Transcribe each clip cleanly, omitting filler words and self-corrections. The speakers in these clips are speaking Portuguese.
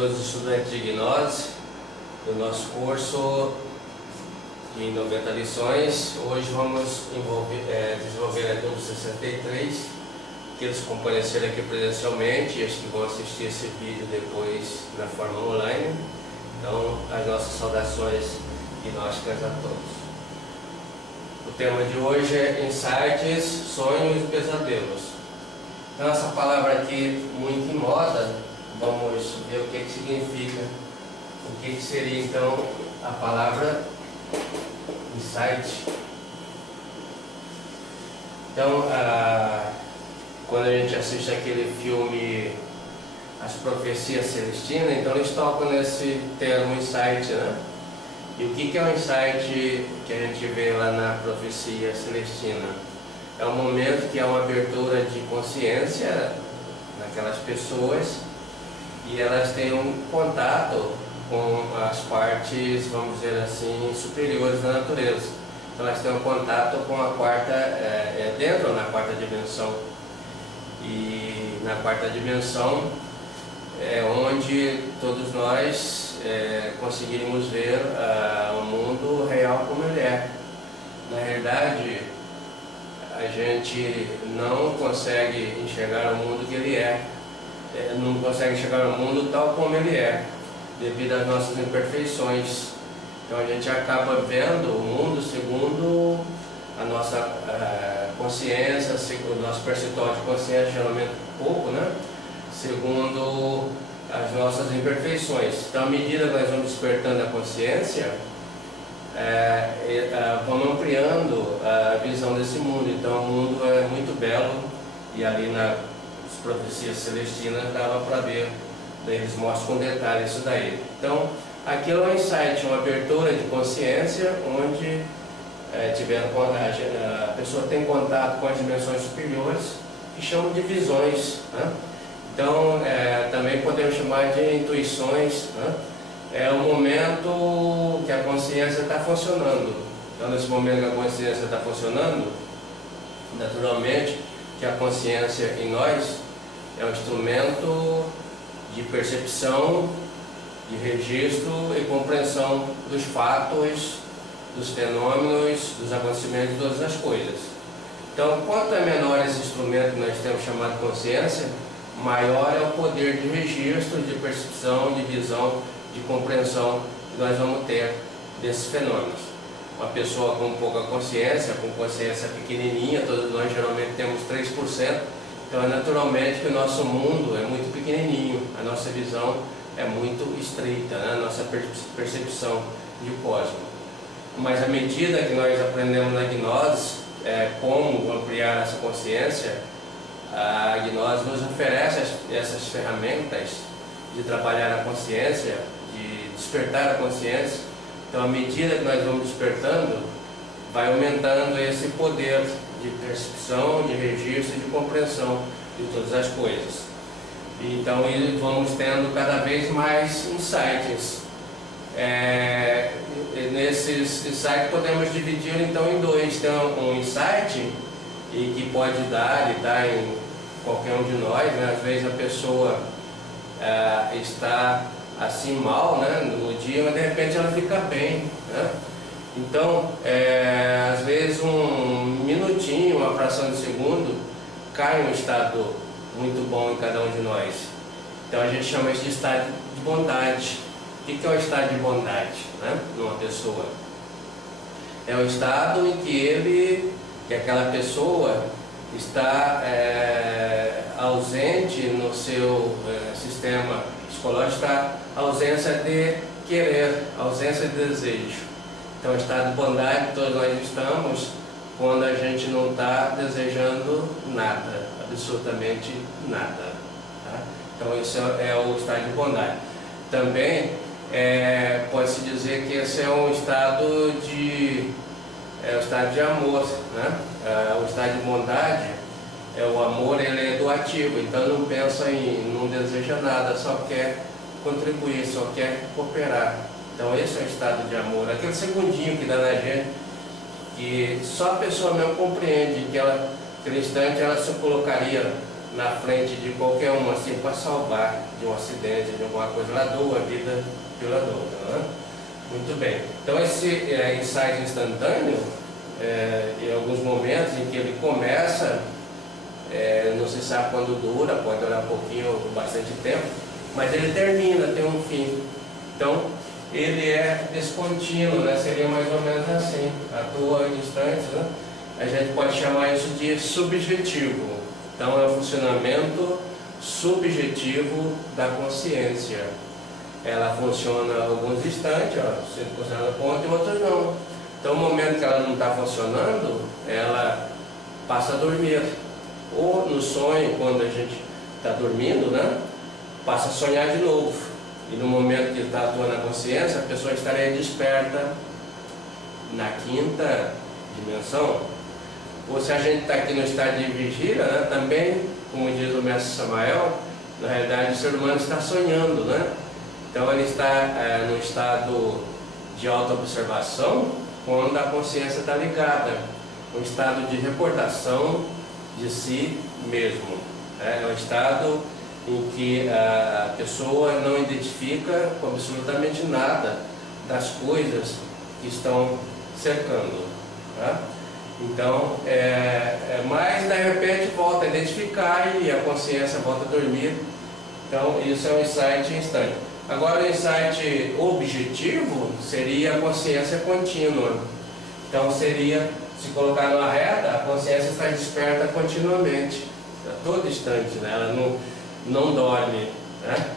todos os estudantes de gnose do nosso curso de 90 lições. Hoje vamos desenvolver a número 63, aqueles que compareceram aqui presencialmente e os que vão assistir esse vídeo depois na forma online. Então, as nossas saudações gnósticas a todos. O tema de hoje é insights, sonhos e pesadelos. Então, essa palavra aqui muito em moda, vamos ver o que significa, o que seria então a palavra insight. Então, quando a gente assiste aquele filme As Profecias Celestinas, então eles tocam nesse termo insight, né? E o que é o insight que a gente vê lá na Profecia Celestina? É um momento que há uma abertura de consciência naquelas pessoas e elas têm um contato com as partes, vamos dizer assim, superiores da natureza. Então elas têm um contato com a quarta, dentro na quarta dimensão. E na quarta dimensão é onde todos nós conseguimos ver o mundo real como ele é. Na realidade, a gente não consegue enxergar o mundo que ele é, não consegue enxergar o mundo tal como ele é, devido às nossas imperfeições. Então a gente acaba vendo o mundo segundo a nossa consciência, segundo o nosso percentual de consciência, geralmente pouco, né? Segundo as nossas imperfeições. Então, à medida que nós vamos despertando a consciência, vamos ampliando a visão desse mundo. Então, o mundo é muito belo e ali nas profecias celestinas dava para ver, daí eles mostram com detalhe isso daí. Então, aquilo é um insight, uma abertura de consciência, onde a pessoa tem contato com as dimensões superiores, que chamam de visões, né? Então, também podemos chamar de intuições, né? É o momento que a consciência está funcionando. Então, nesse momento que a consciência está funcionando, naturalmente que a consciência em nós é um instrumento de percepção, de registro e compreensão dos fatos, dos fenômenos, dos acontecimentos, de todas as coisas. Então, quanto é menor esse instrumento que nós temos chamado consciência, maior é o poder de registro, de percepção, de visão, de compreensão que nós vamos ter desses fenômenos. Uma pessoa com pouca consciência, com consciência pequenininha, todos nós geralmente temos 3%, então é naturalmente que o nosso mundo é muito pequenininho, a nossa visão é muito estreita, né? A nossa percepção de cosmos. Mas à medida que nós aprendemos na gnose como ampliar essa consciência, a gnose nos oferece essas ferramentas de trabalhar a consciência, de despertar a consciência. Então, à medida que nós vamos despertando, vai aumentando esse poder de percepção, de registro e de compreensão de todas as coisas. Então, vamos tendo cada vez mais insights. Nesses insights podemos dividir então em dois. Tem um insight e que pode dar e dá em qualquer um de nós, né? Às vezes a pessoa está assim mal, né, no dia, mas de repente ela fica bem, né? Então, às vezes um minutinho, uma fração de segundo, cai um estado muito bom em cada um de nós. Então a gente chama isso de estado de bondade. O que é o estado de bondade, né, numa pessoa? É um estado em que aquela pessoa está ausente no seu sistema psicológico, está ausência de querer, ausência de desejo. Então, o estado de bondade todos nós estamos quando a gente não está desejando nada, absolutamente nada, tá? Então, isso é o estado de bondade. Também pode-se dizer que esse é um estado de amor, né? O estado de bondade, o amor, ele é doativo, então não pensa não deseja nada, só quer contribuir, só quer cooperar. Então esse é o estado de amor, aquele segundinho que dá na gente, que só a pessoa mesmo compreende, que aquele instante ela se colocaria na frente de qualquer um, assim, para salvar de um acidente, de alguma coisa. Ela doa a vida pela outra, né? Muito bem. Então esse insight instantâneo, em alguns momentos em que ele começa, não se sabe quando dura, pode durar um pouquinho ou bastante tempo, mas ele termina, tem um fim. Então ele é descontínuo, né? Seria mais ou menos assim, atua em instantes, né? A gente pode chamar isso de subjetivo. Então é o funcionamento subjetivo da consciência. Ela funciona alguns instantes, se funciona no ponto, e outros não. Então, no momento que ela não está funcionando, ela passa a dormir. Ou no sonho, quando a gente está dormindo, né, passa a sonhar de novo. E no momento que está atuando a consciência, a pessoa estaria desperta na quinta dimensão. Ou se a gente está aqui no estado de vigília, né, também, como diz o mestre Samael, na realidade o ser humano está sonhando, né? Então ele está no estado de auto-observação, quando a consciência está ligada, um estado de recordação de si mesmo. É um estado em que a pessoa não identifica com absolutamente nada das coisas que estão cercando. Tá? Então, mas de repente volta a identificar e a consciência volta a dormir. Então isso é um insight instante. Agora, o insight objetivo seria a consciência contínua. Então, seria, se colocar numa reta, a consciência está desperta continuamente, a todo instante, né? Ela não dorme, né?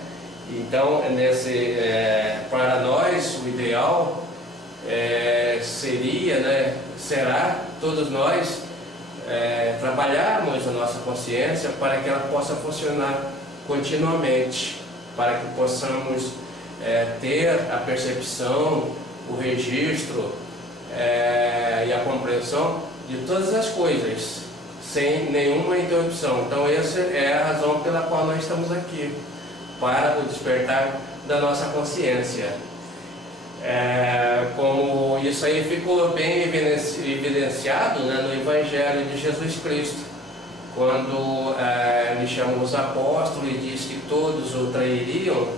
Então, para nós, o ideal seria, né, será, todos nós, trabalharmos a nossa consciência para que ela possa funcionar continuamente, para que possamos ter a percepção, o registro e a compreensão de todas as coisas, sem nenhuma interrupção. Então essa é a razão pela qual nós estamos aqui, para o despertar da nossa consciência. Como isso aí ficou bem evidenciado, né, no Evangelho de Jesus Cristo, quando ele chamou os apóstolos e disse que todos o trairiam,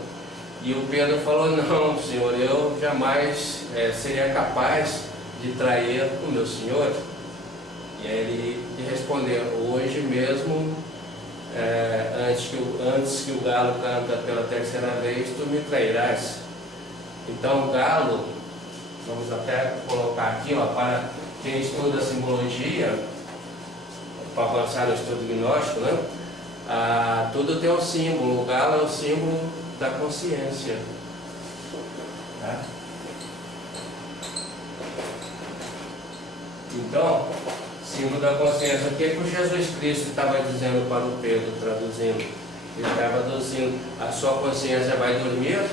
e o Pedro falou: não, Senhor, eu jamais seria capaz de trair o meu Senhor. E aí ele respondeu: hoje mesmo, antes que o galo canta pela terceira vez, tu me trairás. Então o galo, vamos até colocar aqui, para quem estuda simbologia, para avançar no estudo gnóstico, né? Tudo tem um símbolo. O galo é o símbolo da consciência. Tá? Então, símbolo da consciência. O que o Jesus Cristo estava dizendo para o Pedro, traduzindo? Ele estava traduzindo: a sua consciência vai dormir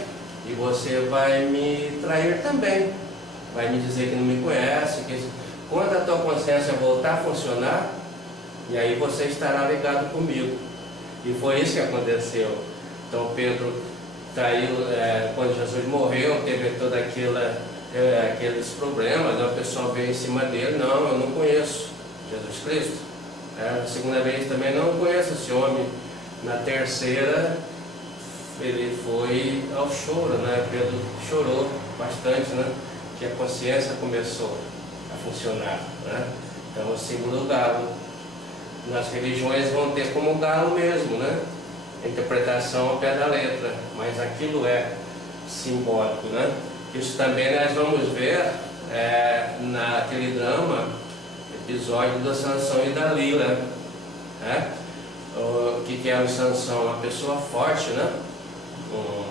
e você vai me trair também. Vai me dizer que não me conhece. Quando a tua consciência voltar a funcionar, e aí você estará ligado comigo. E foi isso que aconteceu. Então Pedro traiu, quando Jesus morreu, teve todos aqueles problemas, o pessoal veio em cima dele: não, eu não conheço Jesus Cristo. A segunda vez também: não conheço esse homem. Na terceira, ele foi ao choro, né? Pedro chorou bastante, né? Que a consciência começou a funcionar, né? Então o símbolo do galo. Nas religiões vão ter como galo mesmo, né? A interpretação ao pé da letra, mas aquilo é simbólico, né? Isso também nós vamos ver naquele drama, episódio da Sansão e Dalila, né? O que era o Sansão? Uma pessoa forte, né? Um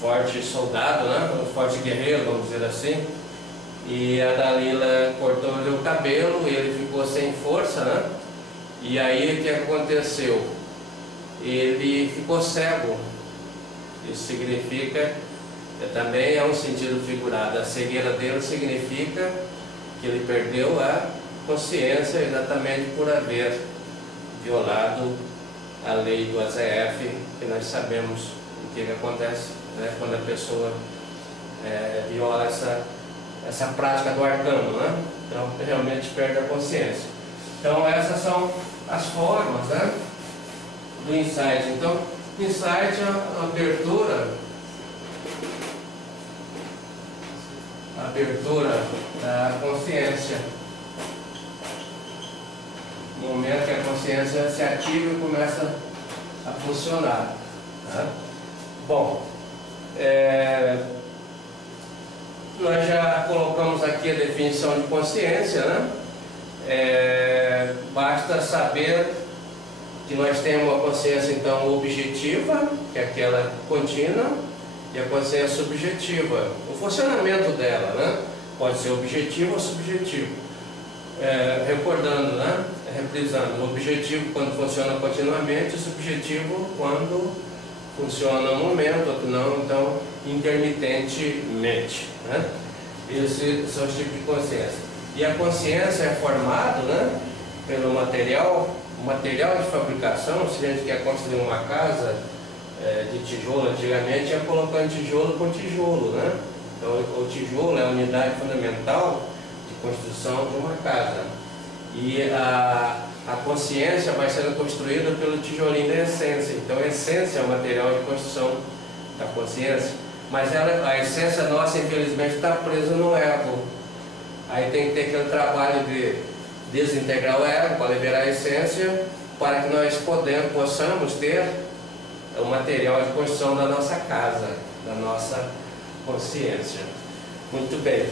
forte soldado, né? Um forte guerreiro, vamos dizer assim. E a Dalila cortou-lhe o cabelo e ele ficou sem força, né? E aí o que aconteceu? Ele ficou cego. Isso significa, também é um sentido figurado, a cegueira dele significa que ele perdeu a consciência exatamente por haver violado a lei do AZF, que nós sabemos o que acontece, né, quando a pessoa viola essa prática do arcano, né? Então realmente perde a consciência. Então essas são as formas, né, do insight. Então, insight é a abertura da consciência. No momento que a consciência se ativa e começa a funcionar. Tá? Bom, nós já colocamos aqui a definição de consciência, né? Basta saber que nós temos uma consciência então objetiva, que é aquela contínua, e a consciência subjetiva, o funcionamento dela, né? Pode ser objetivo ou subjetivo. Recordando, né? Reprisando, o objetivo quando funciona continuamente, o subjetivo quando funciona um momento, outro não, então intermitentemente, né? Esses são os tipos de consciência. E a consciência é formada, né, pelo material, o material de fabricação. Se a gente quer construir uma casa de tijolo, antigamente ia colocando tijolo com tijolo, né? Então o tijolo é a unidade fundamental de construção de uma casa. E a consciência vai sendo construída pelo tijolinho da essência. Então a essência é o material de construção da consciência. Mas a essência nossa, infelizmente, está presa no ego. Aí tem que ter aquele trabalho de desintegrar o ego para liberar a essência, para que nós possamos ter o material de construção da nossa casa, da nossa consciência. Muito bem.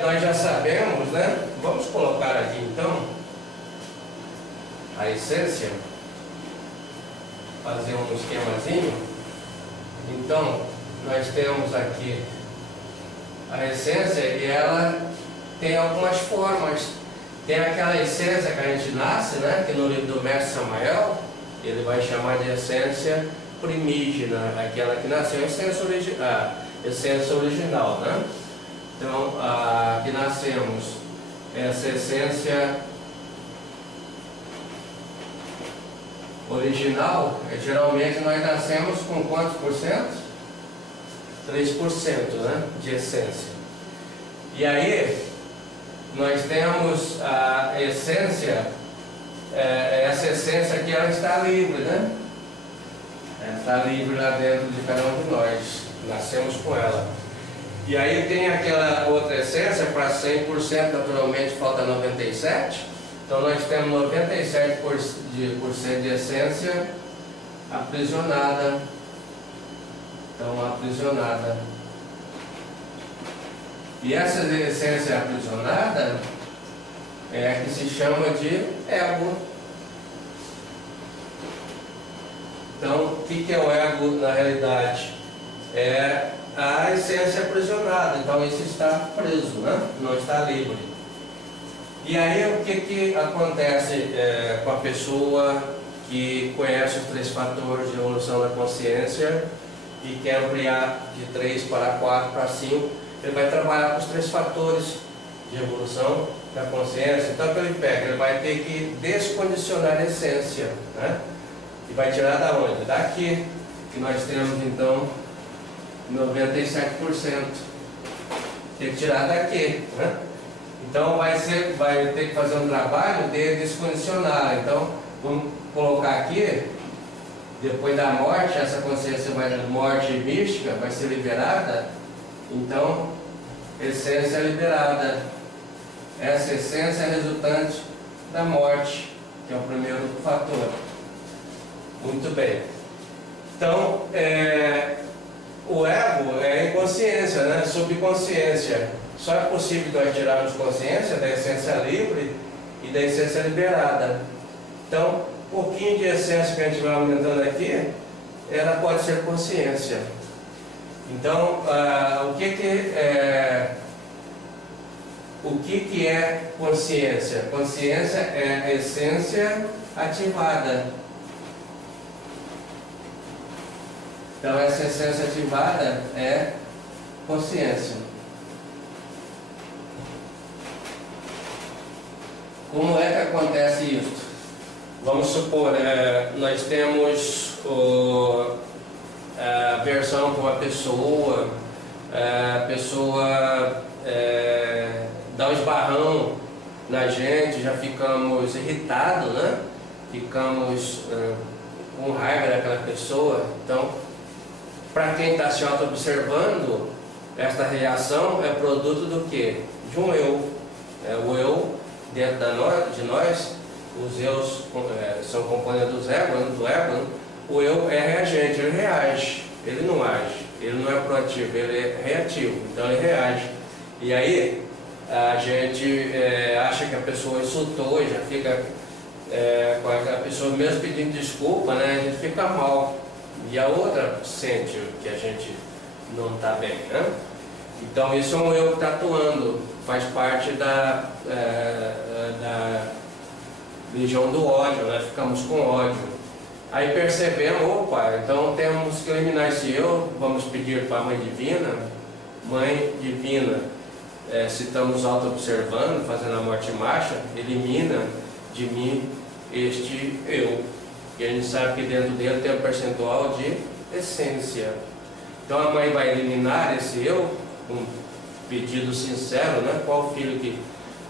Nós já sabemos, né? Vamos colocar aqui então a essência, fazer um esquemazinho. Então, nós temos aqui a essência e ela tem algumas formas. Tem aquela essência que a gente nasce, né? Que no livro do Mestre Samael, ele vai chamar de essência primígena, aquela que nasceu, a essência original, né? Então, aqui nascemos essa essência original, geralmente nós nascemos com quantos por cento? 3%, né, de essência. E aí, nós temos a essência, essa essência aqui, ela está livre, né? Ela está livre lá dentro de cada um de nós, nascemos com ela. E aí tem aquela outra essência, para 100% naturalmente falta 97%. Então nós temos 97% de essência aprisionada. Então aprisionada. E essa essência aprisionada é a que se chama de ego. Então o que é o ego na realidade? É a essência aprisionada. Então isso está preso, né? Não está livre. E aí o que acontece com a pessoa que conhece os 3 fatores de evolução da consciência e quer ampliar de 3 para 4 para 5? Ele vai trabalhar com os 3 fatores de evolução da consciência. Então o que ele pega? Ele vai ter que descondicionar a essência, né? E vai tirar da onde? Daqui, que nós temos então 97%. Tem que tirar daqui, né? Então vai ter que fazer um trabalho de descondicionar. Então vamos colocar aqui, depois da morte, essa consciência morte mística vai ser liberada. Então, essência liberada. Essa essência é resultante da morte, que é o primeiro fator. Muito bem. Então, o ego é inconsciência, né? Subconsciência. Só é possível nós tirarmos consciência da essência livre e da essência liberada. Então, um pouquinho de essência que a gente vai aumentando aqui, ela pode ser consciência. Então, o que é consciência? Consciência é a essência ativada. Então, essa essência ativada é consciência. Como é que acontece isso? Vamos supor, nós temos a versão com uma pessoa, a pessoa dá um esbarrão na gente, já ficamos irritados, né? ficamos com raiva daquela pessoa. Então, para quem está se auto-observando, esta reação é produto do quê? De um eu. O eu, dentro de nós, os eus são componentes do ego, né? O eu é reagente, ele reage, ele não age, ele não é proativo, ele é reativo, então ele reage. E aí, a gente acha que a pessoa insultou e já fica com a pessoa mesmo pedindo desculpa, né? A gente fica mal. E a outra sente que a gente não está bem, né? Então isso é um eu que está atuando, faz parte da legião do ódio, né? Ficamos com ódio. Aí percebemos, opa, então temos que eliminar esse eu, vamos pedir para a Mãe Divina. Mãe Divina, se estamos auto-observando, fazendo a morte marcha, elimina de mim este eu. E a gente sabe que dentro dele tem um percentual de essência. Então a mãe vai eliminar esse eu, um pedido sincero, né? Qual filho que,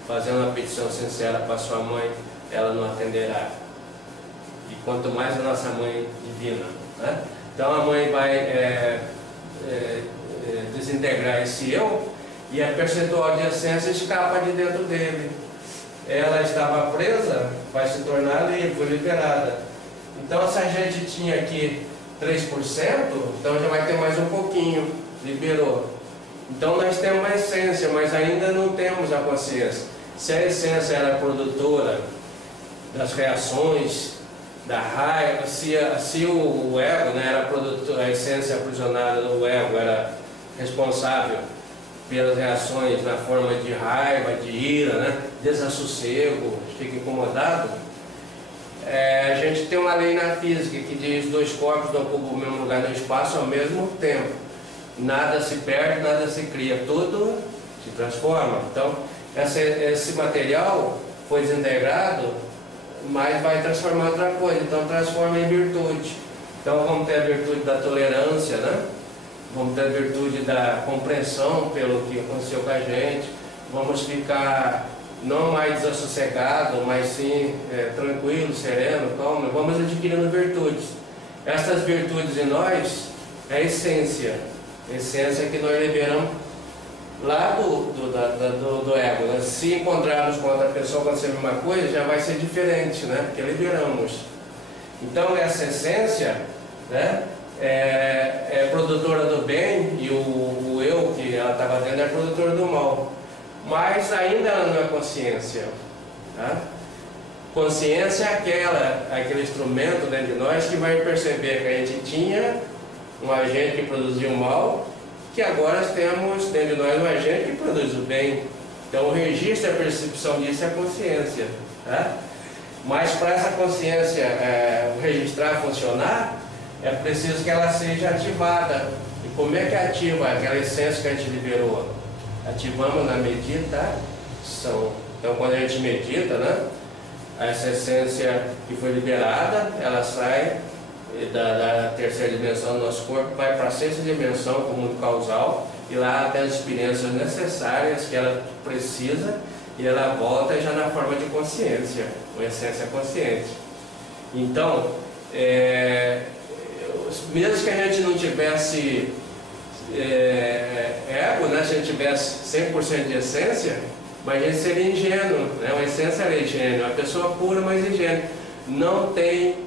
fazendo uma petição sincera para sua mãe, ela não atenderá? E quanto mais a nossa mãe divina, né? Então a mãe vai desintegrar esse eu, e a percentual de essência escapa de dentro dele. Ela estava presa, vai se tornar livre, liberada. Então se a gente tinha aqui 3%, então já vai ter mais um pouquinho, liberou. Então nós temos a essência, mas ainda não temos a consciência. Se a essência era produtora das reações, da raiva, se o ego, né, era produtor, a essência aprisionada no ego era responsável pelas reações na forma de raiva, de ira, né, desassossego, fica incomodado, a gente tem uma lei na física que diz: dois corpos não ocupam o mesmo lugar no espaço ao mesmo tempo. Nada se perde, nada se cria, tudo se transforma. Então, esse material foi desintegrado, mas vai transformar outra coisa, então transforma em virtude. Então vamos ter a virtude da tolerância, né? Vamos ter a virtude da compreensão pelo que aconteceu com a gente, vamos ficar não mais desassossegados, mas sim tranquilo, sereno, calmo, vamos adquirindo virtudes. Essas virtudes em nós é a essência que nós liberamos lá do ego, né? Se encontrarmos com outra pessoa acontecer a mesma coisa, já vai ser diferente, né? Porque liberamos. Então essa essência, né, é produtora do bem, e o eu que ela estava dentro é produtora do mal. Mas ainda ela não é consciência, tá? Consciência é aquele instrumento dentro de nós que vai perceber que a gente tinha um agente que produzia o mal, que agora temos dentro de nós um agente que produz o bem. Então o registro, a percepção disso é a consciência, tá? Mas para essa consciência registrar, funcionar, é preciso que ela seja ativada. E como é que ativa aquela essência que a gente liberou? Ativamos na meditação. Então quando a gente medita, né, essa essência que foi liberada, ela sai da terceira dimensão do nosso corpo, vai para a sexta dimensão, com o mundo causal, e lá tem as experiências necessárias que ela precisa, e ela volta já na forma de consciência, uma essência consciente. Então, mesmo que a gente não tivesse ego, né, se a gente tivesse 100% de essência, mas a gente seria ingênuo, né? Uma essência é ingênua, uma pessoa pura, mas ingênua, não tem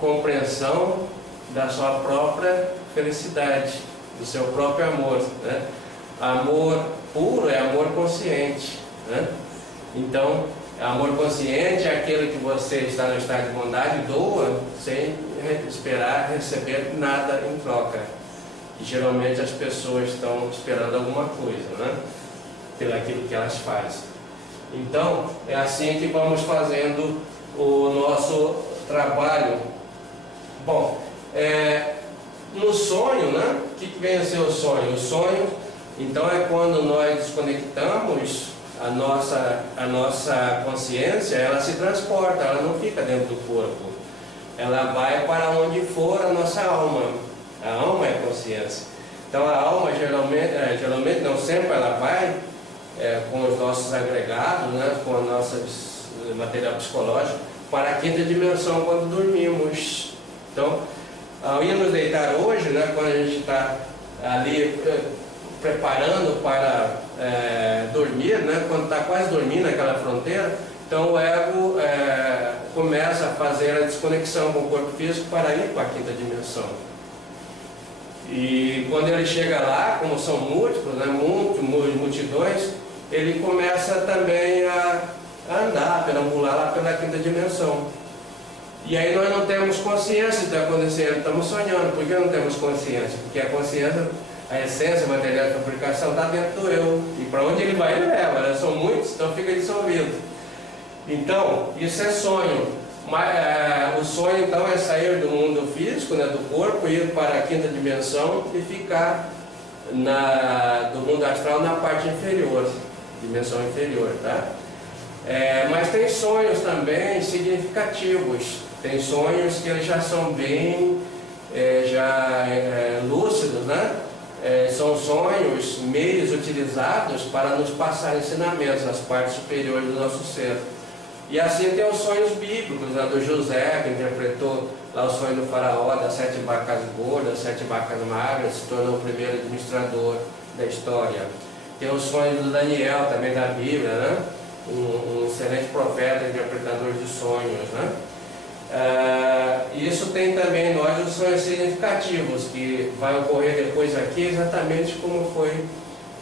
compreensão da sua própria felicidade, do seu próprio amor, né? Amor puro é amor consciente, né? Então, amor consciente é aquele que você está no estado de bondade, doa sem esperar receber nada em troca. E geralmente as pessoas estão esperando alguma coisa, né, pelo aquilo que elas fazem. Então, é assim que vamos fazendo o nosso trabalho. Bom, no sonho, né, o que vem a ser o sonho? O sonho, então, é quando nós desconectamos a nossa consciência, ela se transporta, ela não fica dentro do corpo. Ela vai para onde for a nossa alma. A alma é a consciência. Então a alma geralmente não sempre ela vai com os nossos agregados, né, com as nossas material psicológico, para a quinta dimensão quando dormimos. Então, ao ir nos deitar hoje, né, quando a gente está ali preparando para dormir, né, quando está quase dormindo naquela fronteira, então o ego começa a fazer a desconexão com o corpo físico para ir para a quinta dimensão. E quando ele chega lá, como são múltiplos, né, multidões, ele começa também a andar, a perambular lá pela quinta dimensão. E aí nós não temos consciência do que está acontecendo, estamos sonhando. Por que não temos consciência? Porque a consciência, a essência, o material de fabricação está dentro do eu. E para onde ele vai, ele leva, né? São muitos, então fica dissolvido. Então, isso é sonho. Mas, o sonho então é sair do mundo físico, né, do corpo, ir para a quinta dimensão e ficar do mundo astral na parte inferior, dimensão inferior, tá? Mas tem sonhos também significativos. Tem sonhos que eles já são bem lúcidos, né? São sonhos, meios utilizados para nos passar ensinamentos nas partes superiores do nosso ser. E assim tem os sonhos bíblicos, né, do José, que interpretou lá o sonho do faraó, das 7 vacas gordas, 7 vacas magras, se tornou o primeiro administrador da história. Tem os sonhos do Daniel, também da Bíblia, né? Um excelente profeta, interpretador de sonhos, né? Isso tem também em nós os sonhos significativos, que vai ocorrer depois aqui exatamente como foi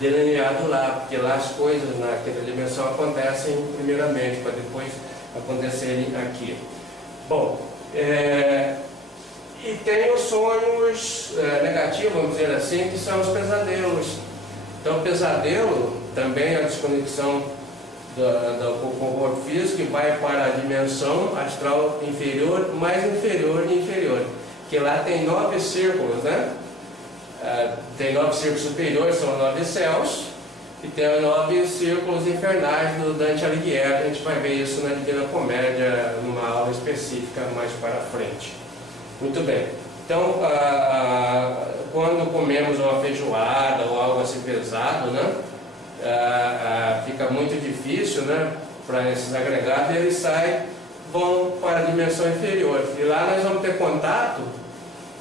delineado lá, porque lá as coisas na quinta dimensão acontecem primeiramente, para depois acontecerem aqui. Bom, e tem os sonhos negativos, vamos dizer assim, que são os pesadelos. Então, o pesadelo também é a desconexão do corpo físico, que vai para a dimensão astral inferior, mais inferior e inferior, que lá tem 9 círculos, né? Tem 9 círculos superiores, são 9 céus, e tem 9 círculos infernais do Dante Alighieri. A gente vai ver isso na Divina Comédia, numa aula específica mais para frente. Muito bem. Então, quando comemos uma feijoada ou algo assim pesado, né, fica muito difícil, né, para esses agregados, e eles vão para a dimensão inferior. E lá nós vamos ter contato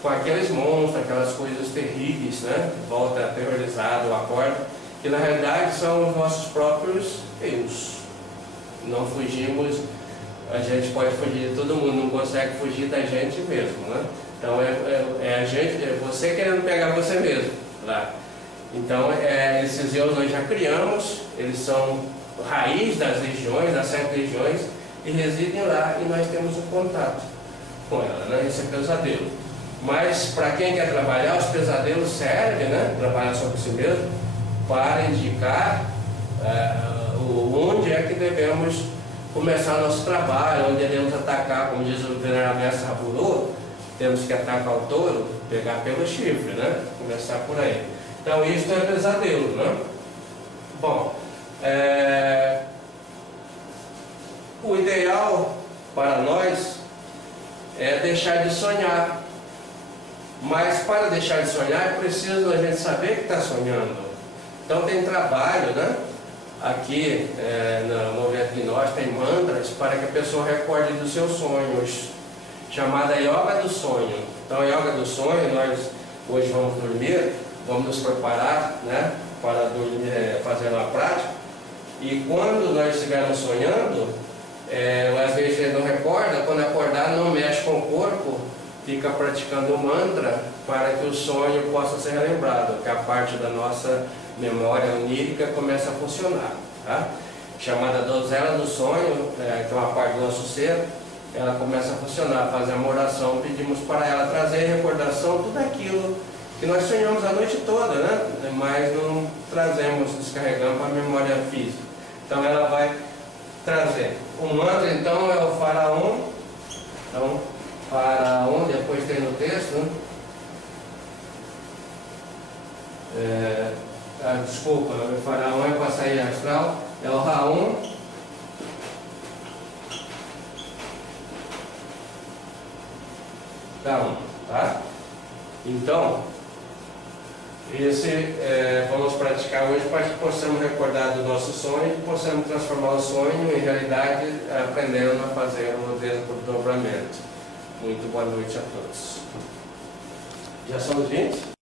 com aqueles monstros, aquelas coisas terríveis, né? Volta aterrorizado, acorda, que na realidade são os nossos próprios eus. Não fugimos, a gente pode fugir de todo mundo, não consegue fugir da gente mesmo, né? Então é você querendo pegar você mesmo lá. Então esses eus nós já criamos, eles são raiz das legiões, das 7 legiões, e residem lá, e nós temos um contato com ela, né? Esse é pesadelo. Mas para quem quer trabalhar, os pesadelos servem, né? Trabalhar sobre si mesmo, para indicar onde é que devemos começar nosso trabalho, onde devemos atacar, como diz o venerável Mestre Raburu, temos que atacar o touro, pegar pelo chifre, né? Começar por aí. Então isso é pesadelo, né? Bom, o ideal para nós é deixar de sonhar. Mas para deixar de sonhar é preciso a gente saber que está sonhando. Então tem trabalho, né? Aqui no movimento de nós tem mantras para que a pessoa recorde dos seus sonhos, chamada Yoga do Sonho. Então a Yoga do Sonho, nós hoje vamos dormir, vamos nos preparar, né, para dormir, fazer uma prática. E quando nós estivermos sonhando, às vezes a gente não recorda, quando acordar não mexe com o corpo, fica praticando o mantra para que o sonho possa ser relembrado, que a parte da nossa memória onírica começa a funcionar, tá? Chamada donzela do sonho, que é uma parte do nosso ser, ela começa a funcionar, fazer uma oração, pedimos para ela trazer em recordação tudo aquilo que nós sonhamos a noite toda, né? Mas não trazemos, descarregamos para a memória física. Então ela vai trazer. O mantra então é o faraó. Então, faraó, depois tem no texto, né? Desculpa, o faraó é passarinho astral, é o Raum. Tá? Então, Esse vamos praticar hoje para que possamos recordar do nosso sonho e possamos transformar o sonho em realidade, aprendendo a fazer o desdobramento. Muito boa noite a todos. Já somos 20?